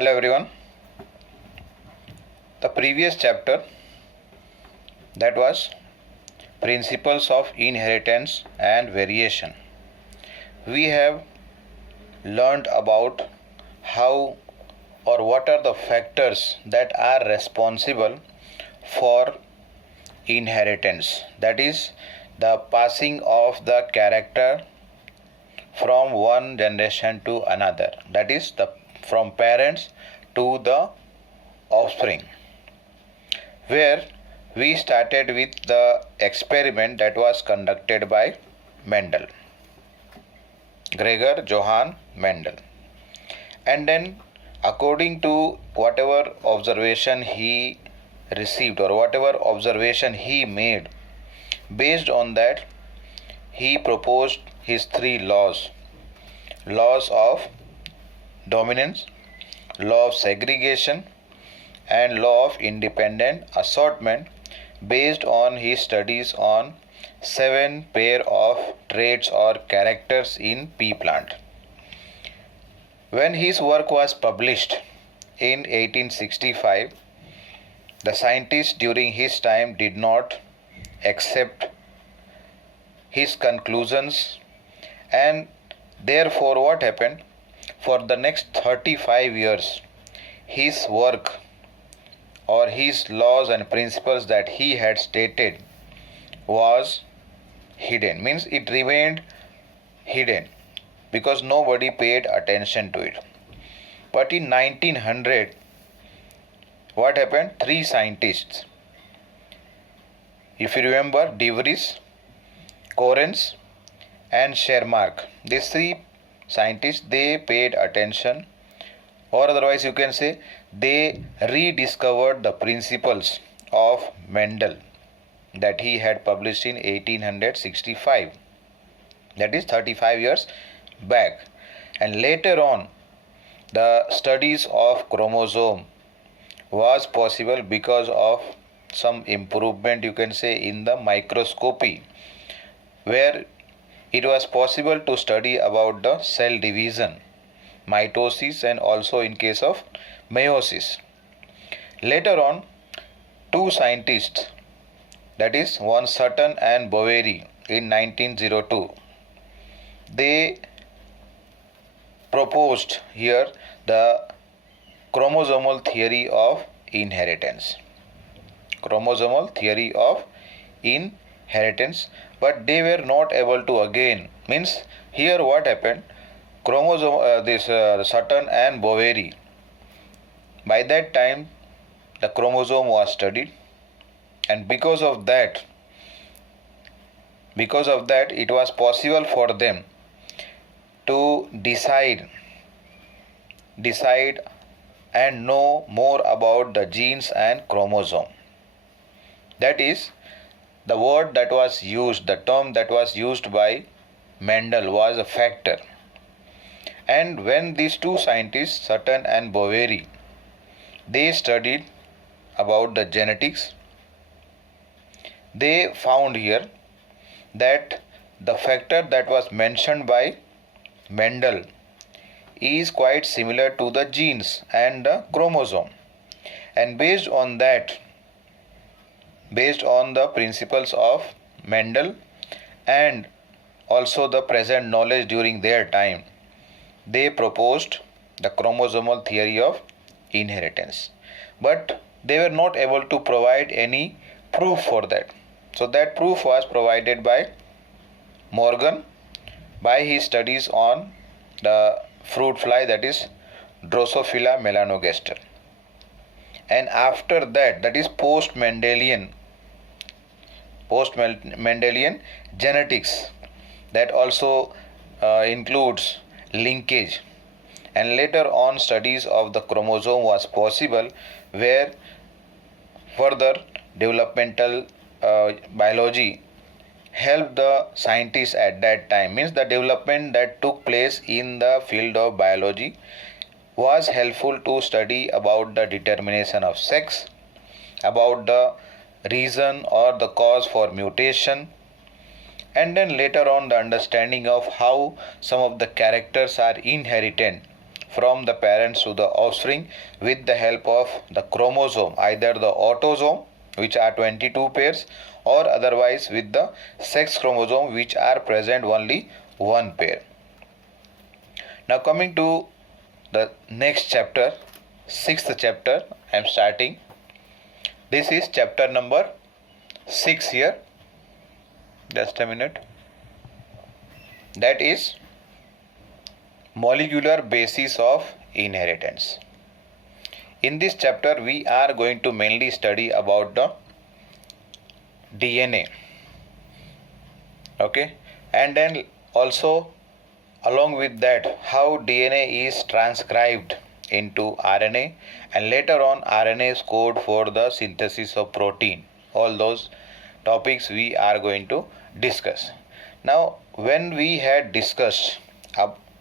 Hello everyone. The previous chapter, that was Principles of Inheritance and Variation. We have learned about how or what are the factors that are responsible for inheritance, that is the passing of the character from one generation to another, that is from parents to the offspring, where we started with the experiment that was conducted by Mendel, Gregor Johann Mendel. And then, according to whatever observation he received or whatever observation he made, based on that, he proposed his three laws: laws of dominance, law of segregation, and law of independent assortment, based on his studies on 7 pair of traits or characters in pea plant. When his work was published in 1865, the scientists during his time did not accept his conclusions, and therefore what happened? For the next 35 years, his work or his laws and principles that he had stated was hidden, means it remained hidden because nobody paid attention to it. But in 1900, what happened? 3 scientists, if you remember, De Vries, Correns and Schermark, these 3 scientists, they paid attention, or otherwise you can say they rediscovered the principles of Mendel that he had published in 1865, that is 35 years back. And later on, the studies of chromosome was possible because of some improvement, you can say, in the microscopy, where it was possible to study about the cell division, mitosis, and also in case of meiosis. Later on, 2 scientists, that is one Sutton and Boveri, in 1902, they proposed here the chromosomal theory of inheritance. Chromosomal theory of inheritance, but they were not able to again, means here what happened? Sutton and Boveri, by that time the chromosome was studied, and because of that it was possible for them to decide and know more about the genes and chromosome. That is, the word that was used, the term that was used by Mendel was a factor. And when these 2 scientists, Sutton and Boveri, they studied about the genetics, they found here that the factor that was mentioned by Mendel is quite similar to the genes and the chromosome. And based on that, based on the principles of Mendel and also the present knowledge during their time, they proposed the chromosomal theory of inheritance. But they were not able to provide any proof for that. So that proof was provided by Morgan by his studies on the fruit fly, that is Drosophila melanogaster. And after that, that is post-Mendelian genetics, that also includes linkage, and later on studies of the chromosome was possible, where further developmental biology helped the scientists at that time, means the development that took place in the field of biology was helpful to study about the determination of sex, about the reason or the cause for mutation, and then later on the understanding of how some of the characters are inherited from the parents to the offspring with the help of the chromosome, either the autosome, which are 22 pairs, or otherwise with the sex chromosome, which are present only one pair. Now coming to the next chapter, sixth chapter, I am starting. This is chapter number 6 here. Just a minute. That is molecular basis of inheritance. In this chapter we are going to mainly study about the DNA. Okay, and then also along with that how DNA is transcribed into RNA, and later on RNA is code for the synthesis of protein. All those topics we are going to discuss. Now when we had discussed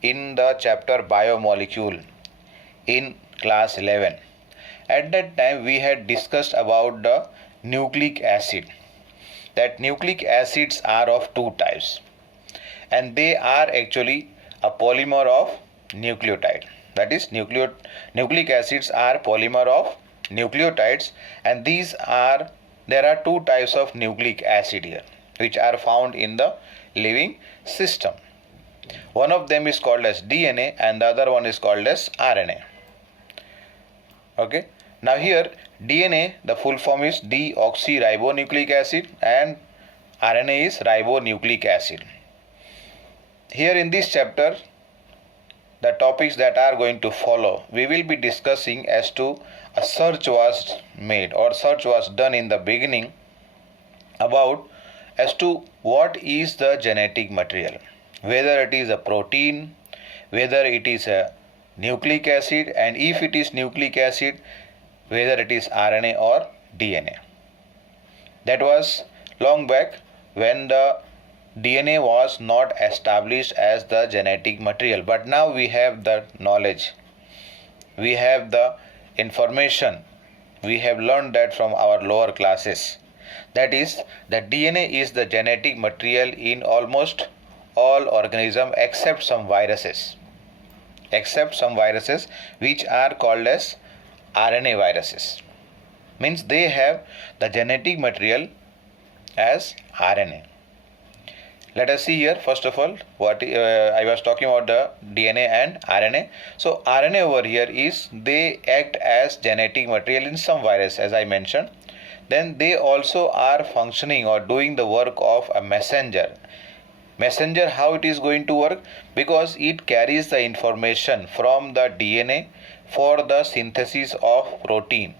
in the chapter biomolecule in class 11, at that time we had discussed about the nucleic acid, that nucleic acids are of two types and they are actually a polymer of nucleotide. That is, nucleic acids are polymer of nucleotides, and there are two types of nucleic acid here which are found in the living system. One of them is called as DNA and the other one is called as RNA. Okay, now here DNA, the full form is deoxyribonucleic acid and RNA is ribonucleic acid. Here in this chapter, the topics that are going to follow, we will be discussing as to a search was made or search was done in the beginning about as to what is the genetic material, whether it is a protein, whether it is a nucleic acid, and if it is nucleic acid, whether it is RNA or DNA. That was long back when the DNA was not established as the genetic material, but now we have the knowledge, we have the information, we have learned that from our lower classes. That is, the DNA is the genetic material in almost all organisms except some viruses, which are called as RNA viruses. Means they have the genetic material as RNA. Let us see here first of all what I was talking about the DNA and RNA. So RNA over here is they act as genetic material in some virus, as I mentioned. Then they also are functioning or doing the work of a messenger. Messenger, how it is going to work? Because it carries the information from the DNA for the synthesis of protein.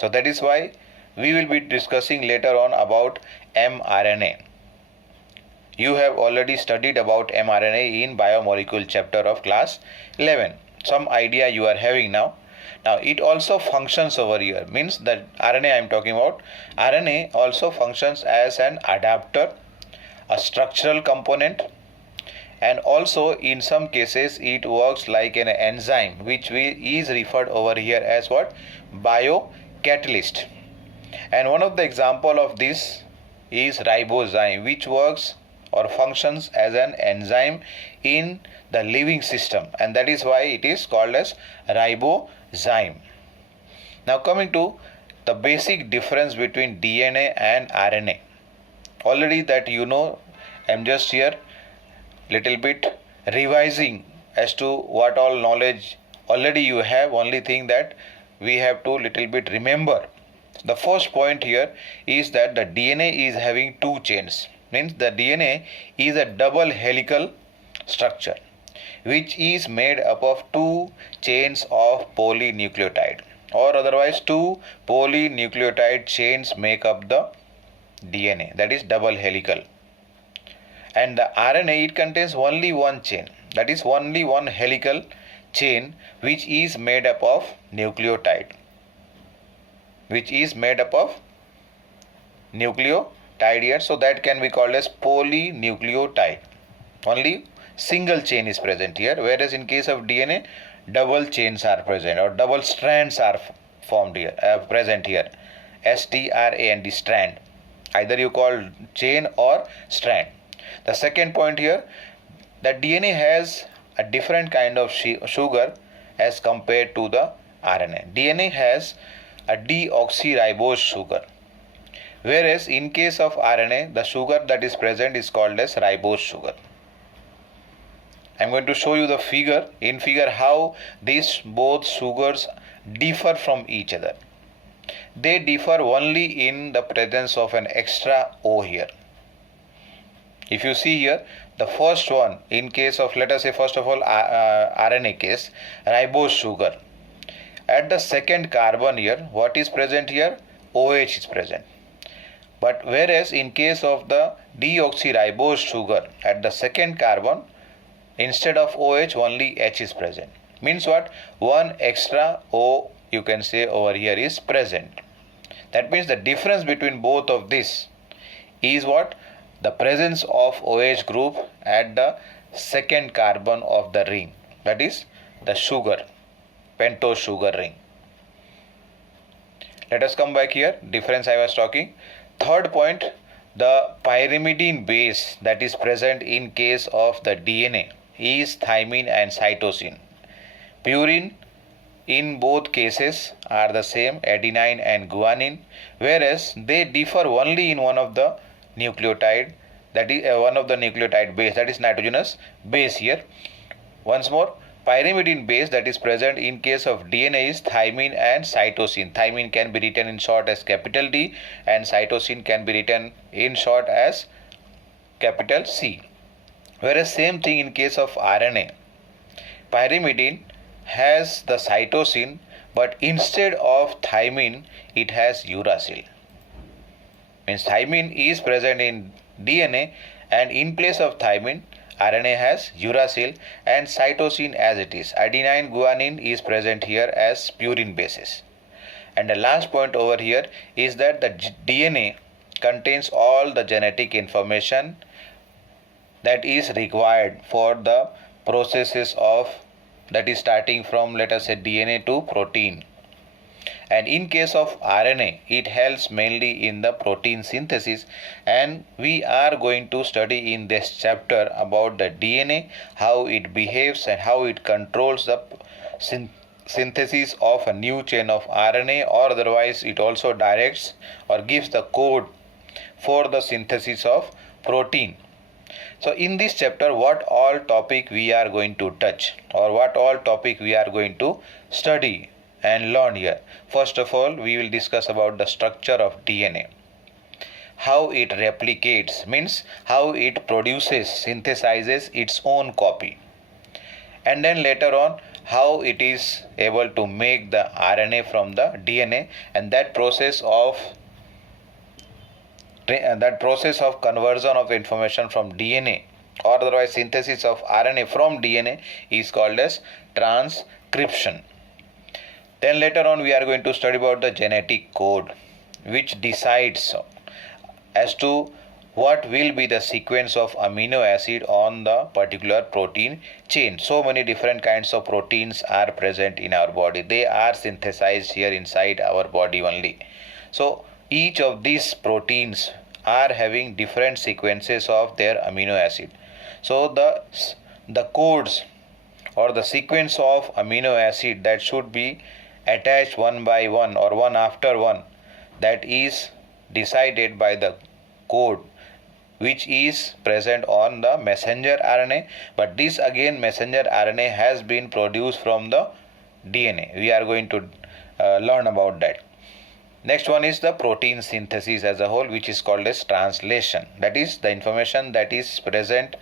So that is why we will be discussing later on about mRNA. You have already studied about mRNA in biomolecule chapter of class 11. Some idea you are having now. Now it also functions over here, means that RNA I am talking about. RNA also functions as an adapter, a structural component, and also in some cases it works like an enzyme, which is referred over here as what? Biocatalyst. And one of the example of this is ribozyme, which works or functions as an enzyme in the living system, and that is why it is called as ribozyme. Now coming to the basic difference between DNA and RNA. Already that you know, I am just here little bit revising as to what all knowledge already you have. Only thing that we have to little bit remember. The first point here is that the DNA is having two chains. Means the DNA is a double helical structure which is made up of two chains of polynucleotide, or otherwise two polynucleotide chains make up the DNA, that is double helical. And the RNA, it contains only one chain, that is only one helical chain, which is made up of nucleotide, here, so that can be called as polynucleotide. Only single chain is present here, whereas in case of DNA, double chains are present or double strands are formed here, present here. STRAND, strand. Either you call chain or strand. The second point here, that DNA has a different kind of sugar as compared to the RNA. DNA has a deoxyribose sugar, whereas in case of RNA, the sugar that is present is called as ribose sugar. I am going to show you the figure, in figure, how these both sugars differ from each other. They differ only in the presence of an extra O here. If you see here, the first one, in case of, let us say first of all RNA case, ribose sugar. At the second carbon here, what is present here? OH is present. But whereas in case of the deoxyribose sugar, at the second carbon, instead of OH, only H is present. Means what? One extra O, you can say, over here is present. That means the difference between both of this is what? The presence of OH group at the second carbon of the ring. That is the sugar, pentose sugar ring. Let us come back here. Difference I was talking. Third point, the pyrimidine base that is present in case of the DNA is thymine and cytosine. Purine in both cases are the same, adenine and guanine, whereas they differ only in one of the nucleotide, that is one of the nucleotide base, that is nitrogenous base here. Once more, pyrimidine base that is present in case of DNA is thymine and cytosine. Thymine can be written in short as capital D and cytosine can be written in short as capital C. Whereas same thing in case of RNA. Pyrimidine has the cytosine, but instead of thymine it has uracil. Means thymine is present in DNA and in place of thymine RNA has uracil and cytosine as it is. Adenine, guanine is present here as purine bases. And the last point over here is that the DNA contains all the genetic information that is required for the processes of, that is starting from, let us say, DNA to protein. And in case of RNA, it helps mainly in the protein synthesis, and we are going to study in this chapter about the DNA, how it behaves and how it controls the synthesis of a new chain of RNA, or otherwise it also directs or gives the code for the synthesis of protein. So in this chapter, what all topic we are going to touch, or what all topic we are going to study and learn here. First of all, we will discuss about the structure of DNA. How it replicates, means how it produces, synthesizes its own copy. And then later on, how it is able to make the RNA from the DNA, and that process of conversion of information from DNA, or otherwise synthesis of RNA from DNA, is called as transcription. Then later on we are going to study about the genetic code, which decides as to what will be the sequence of amino acid on the particular protein chain. So many different kinds of proteins are present in our body. They are synthesized here inside our body only. So each of these proteins are having different sequences of their amino acid. So the codes or the sequence of amino acid that should be attached one by one or one after one, that is decided by the code which is present on the messenger RNA. But this again, messenger RNA has been produced from the DNA. We are going to learn about that. Next one is the protein synthesis as a whole, which is called as translation. That is the information that is present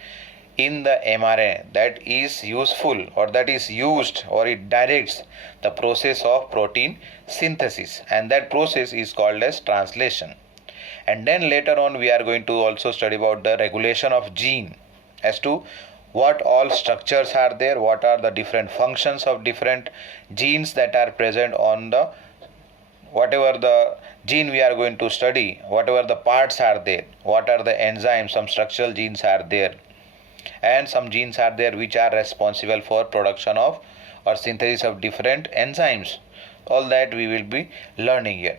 in the mRNA that is useful, or that is used, or it directs the process of protein synthesis, and that process is called as translation. And then later on we are going to also study about the regulation of gene, as to what all structures are there, what are the different functions of different genes that are present on the whatever the gene we are going to study, whatever the parts are there, what are the enzymes, some structural genes are there, and some genes are there which are responsible for production of or synthesis of different enzymes. All that we will be learning here.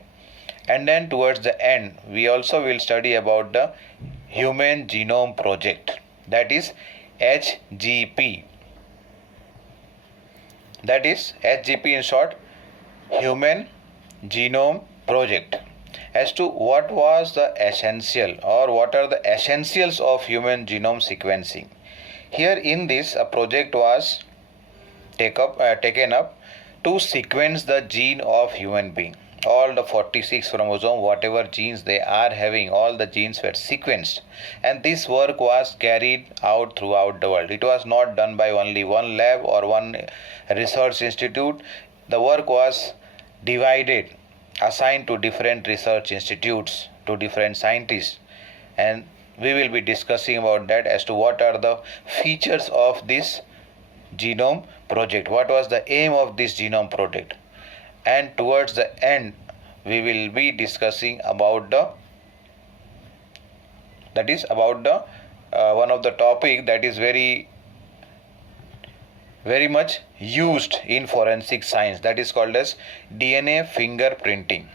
And then towards the end, we also will study about the Human Genome Project, that is HGP. that is HGP in short, Human Genome Project, as to what was the essential or what are the essentials of human genome sequencing. Here in this, a project was taken up to sequence the gene of human being. All the 46 chromosome, whatever genes they are having, all the genes were sequenced, and this work was carried out throughout the world. It was not done by only one lab or one research institute. The work was divided, assigned to different research institutes, to different scientists, and we will be discussing about that as to what are the features of this genome project, what was the aim of this genome project, and towards the end we will be discussing about the one of the topic that is very much used in forensic science, that is called as DNA fingerprinting.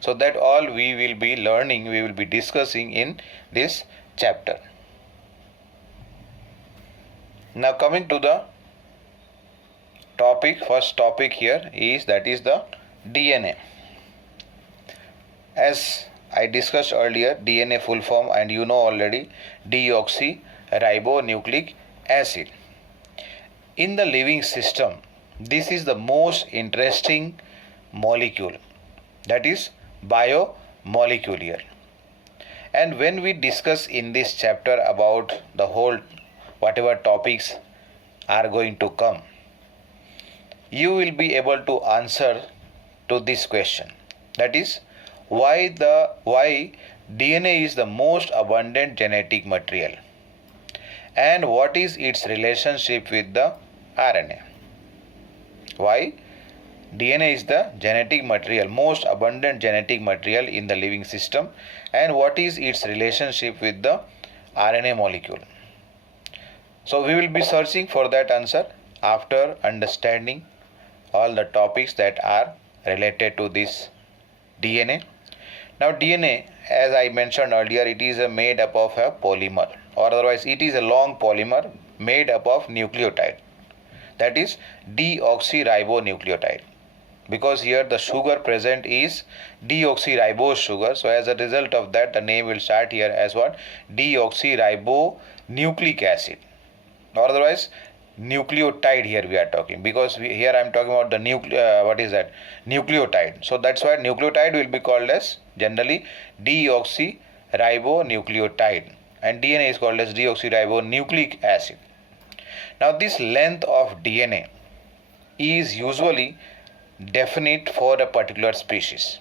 So that all we will be learning, we will be discussing in this chapter. Now coming to the topic, first topic here is that is the DNA. As I discussed earlier, DNA full form, and you know already, deoxyribonucleic acid. In the living system, this is the most interesting molecule, that is biomolecular. And when we discuss in this chapter about the whole whatever topics are going to come, you will be able to answer to this question, that is why DNA is the most abundant genetic material and what is its relationship with the RNA. Why DNA is the genetic material, most abundant genetic material in the living system, and what is its relationship with the RNA molecule. So we will be searching for that answer after understanding all the topics that are related to this DNA. Now DNA, as I mentioned earlier, it is made up of a polymer, or otherwise it is a long polymer made up of nucleotide, that is deoxyribonucleotide, because here the sugar present is deoxyribose sugar. So as a result of that, the name will start here as what? Deoxyribonucleic acid, or otherwise nucleotide. Here we are talking, because here I am talking about the nucleotide. So that's why nucleotide will be called as generally deoxyribonucleotide, and DNA is called as deoxyribonucleic acid. Now this length of DNA is usually definite for a particular species.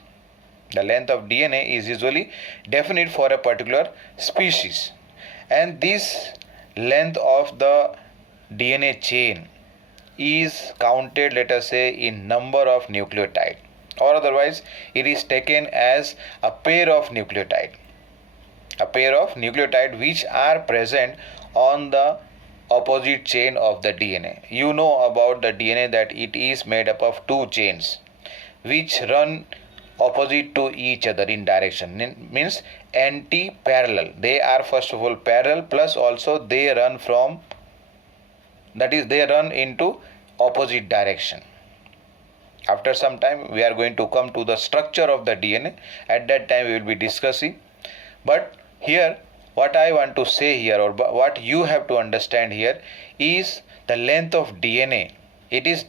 The length of DNA is usually definite for a particular species, and this length of the DNA chain is counted, let us say, in number of nucleotide, or otherwise it is taken as a pair of nucleotide which are present on the opposite chain of the DNA. You know about the DNA that it is made up of two chains which run opposite to each other in direction, means anti-parallel. They are first of all parallel, plus also they run into opposite direction. After some time we are going to come to the structure of the DNA. At that time we will be discussing. But here what I want to say here, or what you have to understand here, is the length of DNA. It is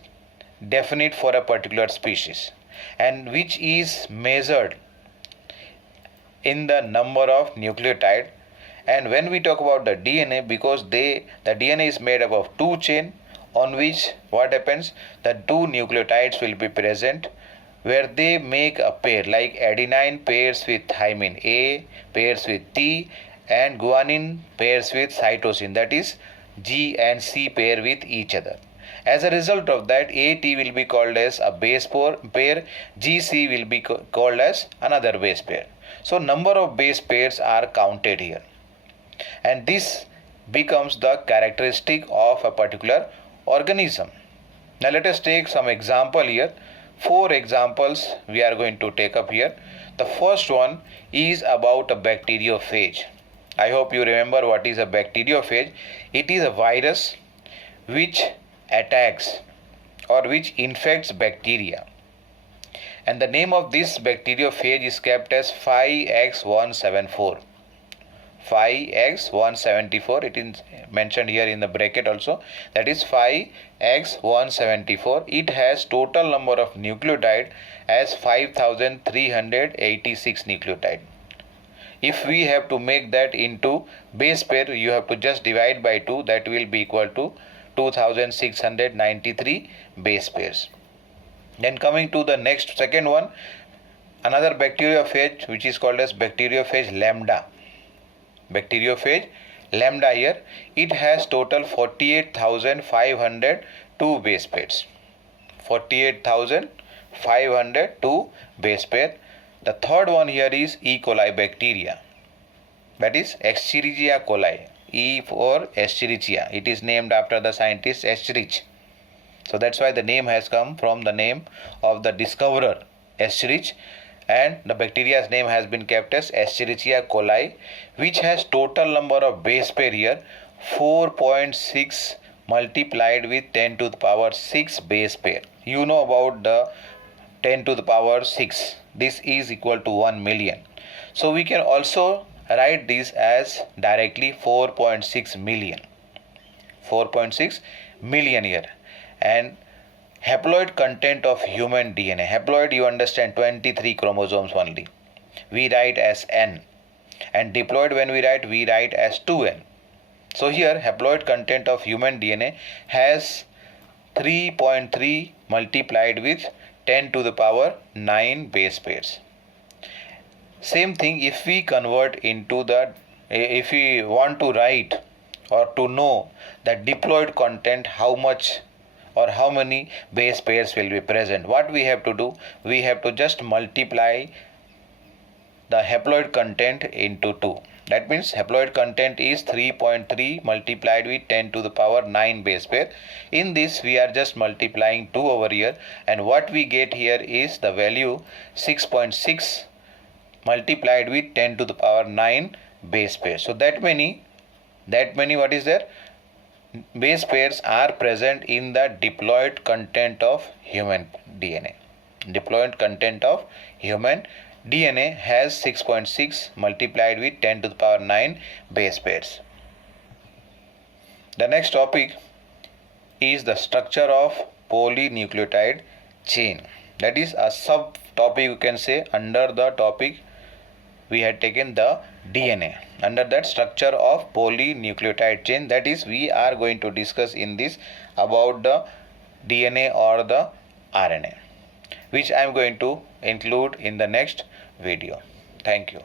definite for a particular species, and which is measured in the number of nucleotide. And when we talk about the DNA, because the DNA is made up of two chain, on which what happens, the two nucleotides will be present, where they make a pair, like adenine pairs with thymine, A pairs with T, and guanine pairs with cytosine, that is G and C pair with each other. As a result of that, AT will be called as a base pair, GC will be called as another base pair. So number of base pairs are counted here, and this becomes the characteristic of a particular organism. Now let us take some example here. 4 examples we are going to take up here. The first one is about a bacteriophage. I hope you remember what is a bacteriophage. It is a virus which attacks or which infects bacteria. And the name of this bacteriophage is kept as 5X174. 5X174, it is mentioned here in the bracket also, that is 5X174. It has total number of nucleotide as 5386 nucleotide. If we have to make that into base pair, you have to just divide by 2, that will be equal to 2693 base pairs. Then coming to the next second one, another bacteriophage which is called as bacteriophage lambda. Bacteriophage lambda here, it has total 48,502 base pairs. 48,502 base pair. The third one here is E. coli bacteria, that is Escherichia coli. E for Escherichia, it is named after the scientist Escherichia. So that's why the name has come from the name of the discoverer, Escherichia, and the bacteria's name has been kept as Escherichia coli, which has total number of base pair here 4.6 multiplied with 10 to the power 6 base pair. You know about the 10 to the power 6. This is equal to 1 million. So we can also write this as directly 4.6 million. 4.6 million here. And haploid content of human DNA. Haploid, you understand, 23 chromosomes only. We write as N. And diploid, when we write as 2N. So here haploid content of human DNA has 3.3 multiplied with 10 to the power 9 base pairs. Same thing if we convert into the, if we want to write or to know the diploid content, how much or how many base pairs will be present, what we have to do? We have to just multiply the haploid content into 2. That means haploid content is 3.3 multiplied with 10 to the power 9 base pair. In this we are just multiplying 2 over here, and what we get here is the value 6.6 multiplied with 10 to the power 9 base pairs. So that many what is there? Base pairs are present in the diploid content of human DNA. Diploid content of human DNA has 6.6 multiplied with 10 to the power 9 base pairs. The next topic is the structure of polynucleotide chain. That is a subtopic, you can say, under the topic we had taken the DNA. Under that structure of polynucleotide chain, that is we are going to discuss in this about the DNA or the RNA, which I am going to include in the next video. Thank you.